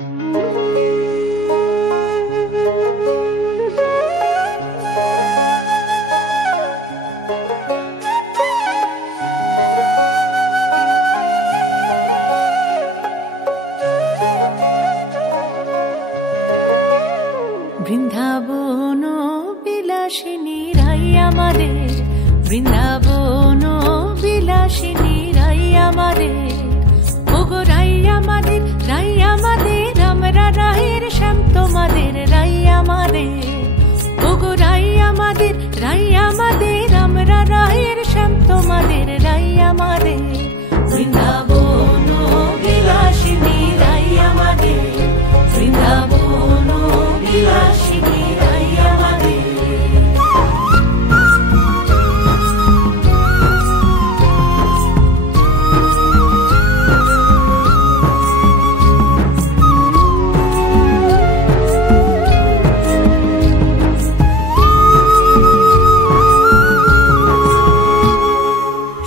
বৃন্দাবন বিলাসিনী রাই আমাদের, বৃন্দাবন বিলাসিনী রাই আমাদের, ওগো রাই আমাদের, রাই আমাদের, আমরা রায়ের শ্যাম তোমাদের রাই আমাদের, ওগো রাই আমাদের, রাই আমাদের, আমরা রায়ের শ্যাম তোমাদের রাই আমাদের। বৃন্দাবন বিলাসিনী রাই আমাদের, বৃন্দাবন বিলাসিনী রাই আমাদের।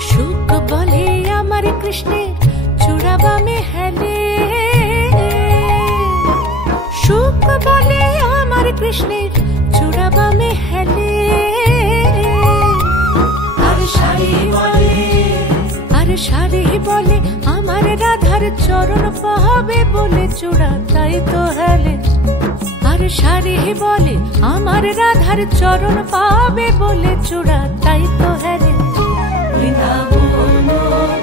সুখ বলে আমার কৃষ্ণের চূড়াবামে হেলে, সুখ বলে আমার কৃষ্ণের চূড়াবামে হেলে, আর সারি বলে, আর সারি বলে আমার রাধার চরণ পাবে বলে চূড়া তাই তো হেলে, আর সারি বলে আমার রাধার চরণ পাবে বলে চূড়া তাই তো হেলে। বৃন্দাবন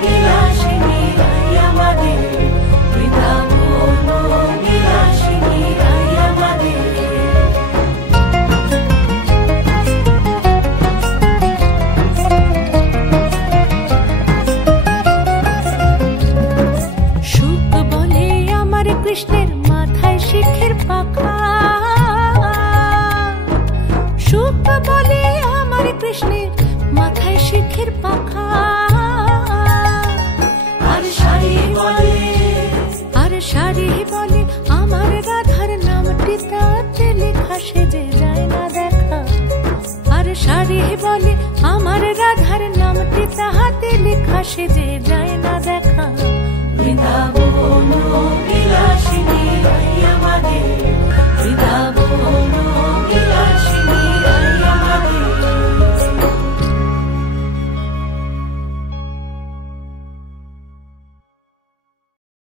বিলাসিনী রাই আমাদের, বৃন্দাবন বিলাসিনী রাই আমাদের। সুখ বলে আমার কৃষ্ণের মাথায় শিখের পাখা, সুখ বলে আমার কৃষ্ণের মাথায় শিখের পাখা, আর সারি বলে, আর সারি বলে আমার রাধার নামটি তাতে লেখা সেজে যায় না দেখা, আর সারি বলে আমার রাধার নামটি তাহাতে লেখা সেজে যায় না দেখা। বৃন্দাবন বিলাসিনী রাই আমাদের,